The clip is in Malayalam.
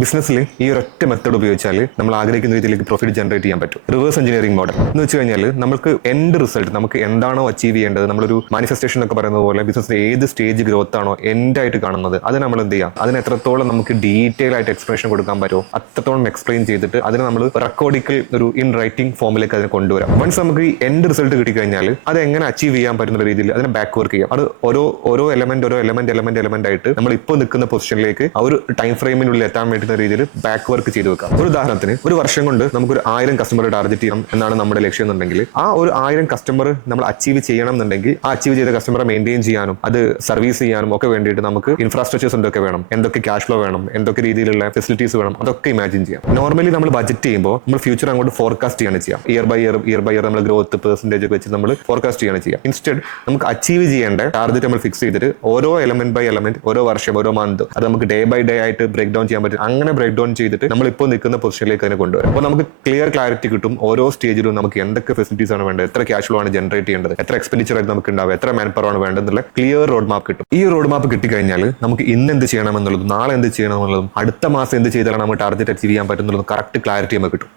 ബിസിനസ്സിൽ ഈ ഒരൊറ്റ മെത്തേഡ് ഉപയോഗിച്ചാൽ നമ്മൾ ആഗ്രഹിക്കുന്ന രീതിയിലേക്ക് പ്രോഫിറ്റ് ജനറേറ്റ് ചെയ്യാൻ പറ്റും. റിവേഴ്സ് എഞ്ചിനീയറിംഗ് മോഡൽ എന്ന് വെച്ച് കഴിഞ്ഞാൽ നമുക്ക് എൻഡ് റിസൾട്ട് നമുക്ക് എന്താണോ അച്ചീവ് ചെയ്യേണ്ടത്, നമ്മളൊരു മാനിഫെസ്റ്റേഷൻ ഒക്കെ പറയുന്നത് പോലെ ബിസിനസ്സിൽ ഏത് സ്റ്റേജ് ഗ്രോത്ത് ആണോ എൻഡ് ആയിട്ട് കാണുന്നത് അത് നമ്മൾ എന്ത് ചെയ്യാം, അതിന് എത്രത്തോളം നമുക്ക് ഡീറ്റെയിൽ ആയിട്ട് എക്സ്പ്ലനേഷൻ കൊടുക്കാൻ പറ്റുമോ അത്രത്തോളം എക്സ്പ്ലെയിൻ ചെയ്തിട്ട് അതിന് നമ്മൾ റെക്കോർഡിക്കൽ ഒരു ഇൻ റൈറ്റിംഗ് ഫോമിലേക്ക് അതിനെ കൊണ്ടുവരാം. വൺസ് നമുക്ക് ഈ എൻഡ് റിസൾട്ട് കിട്ടിക്കഴിഞ്ഞാൽ അത് എങ്ങനെ അച്ചീവ് ചെയ്യാൻ പറ്റുന്ന രീതിയിൽ അതിനെ ബാക്ക് വർക്ക് ചെയ്യാം. അത് ഓരോ എലമെന്റ് ആയിട്ട് നമ്മൾ ഇപ്പോൾ നിൽക്കുന്ന പൊസിഷനിലേക്ക് ആ ഒരു ടൈം ഫ്രെയിമിനുള്ളിൽ എത്താൻ വേണ്ടി രീതിയിൽ ബാക്ക് വർക്ക് ചെയ്ത് വെക്കാം. ഒരു ഉദാഹരണത്തിന് ഒരു വർഷം കൊണ്ട് നമുക്കൊരു 1000 കസ്റ്റമർ ടാർഗറ്റ് ചെയ്യണം എന്നാണ് നമ്മുടെ ലക്ഷ്യം എന്നുണ്ടെങ്കിൽ ആ ഒരു 1000 കസ്റ്റമർ നമ്മൾ അച്ചീവ് ചെയ്യണം എന്നുണ്ടെങ്കിൽ ആ അച്ചീവ് ചെയ്ത കസ്റ്റമറെ മെയിൻറ്റെയിൻ ചെയ്യാനും അത് സർവീസ് ചെയ്യാനും ഒക്കെ വേണ്ടിയിട്ട് നമുക്ക് ഇൻഫ്രാസ്ട്രക്ചേഴ്സ് എന്തൊക്കെ വേണം, എന്തൊക്കെ ക്യാഷ് ഫ്ലോ വേണം, എന്തൊക്കെ രീതിയിലുള്ള ഫെസിലിറ്റീസ് വേണം, അതൊക്കെ ഇമാജിൻ ചെയ്യാം. നോർമലി നമ്മൾ ബഡ്ജറ്റ് ചെയ്യുമ്പോൾ നമ്മൾ ഫ്യൂച്ചർ അങ്ങോട്ട് ഫോർകാസ്റ്റ് ചെയ്യാണ് ചെയ്യാം. ഇയർ ബൈ ഇയർ നമ്മൾ ഗ്രോത്ത് പെർസെന്റേജ് ഒക്കെ വെച്ച് നമ്മൾ ഫോർകാസ്റ്റ് ചെയ്യാണ് ചെയ്യാം. ഇൻസ്റ്റെഡ് നമുക്ക് അച്ചീവ് ചെയ്യേണ്ട ടാർഗറ്റ് നമ്മൾ ഫിക്സ് ചെയ്തിട്ട് ഓരോ എലമെന്റ് ബൈ എലമെന്റ് ഓരോ വർഷം ഓരോ മന്ത് അത് നമുക്ക് ഡേ ബൈ ഡേ ആയിട്ട് ബ്രേക്ക് ഡൗൺ ചെയ്യാൻ പറ്റും. അങ്ങനെ ബ്രേക്ക് ഡൗൺ ചെയ്തിട്ട് നമ്മൾ ഇപ്പോൾ നിൽക്കുന്ന പൊസിഷനിലേക്ക് അതിനെ കൊണ്ടുവരും. അപ്പോൾ നമുക്ക് ക്ലാരിറ്റി കിട്ടും. ഓരോ സ്റ്റേജിലും നമുക്ക് എന്തൊക്കെ ഫെസിലിറ്റീസ് ആണ് വേണ്ടത്, എത്ര ക്യാഷ് ഫ്ലോ ആണ് ജനറേറ്റ് ചെയ്യേണ്ടത്, എത്ര എക്സ്പെൻഡിച്ചർ ആയിട്ട് നമുക്ക് ഉണ്ടാവും, എത്ര മാൻ പവർ ആണ് വേണ്ടതെന്നുള്ള ക്ലിയർ റോഡ് മാപ്പ് കിട്ടും. ഈ റോഡ് മാപ്പ് കിട്ടിക്കഴിഞ്ഞാൽ നമുക്ക് ഇന്ന് എന്ത് ചെയ്യണമെന്നുള്ളതും നാളെ എന്ത് ചെയ്യണമെന്നുള്ളതും അടുത്ത മാസം എന്ത് ചെയ്താലാണ് നമുക്ക് ടാർഗറ്റ് അച്ചീവ് ചെയ്യാൻ പറ്റുന്നതും കറക്റ്റ് ക്ലാരിറ്റി നമുക്ക് കിട്ടും.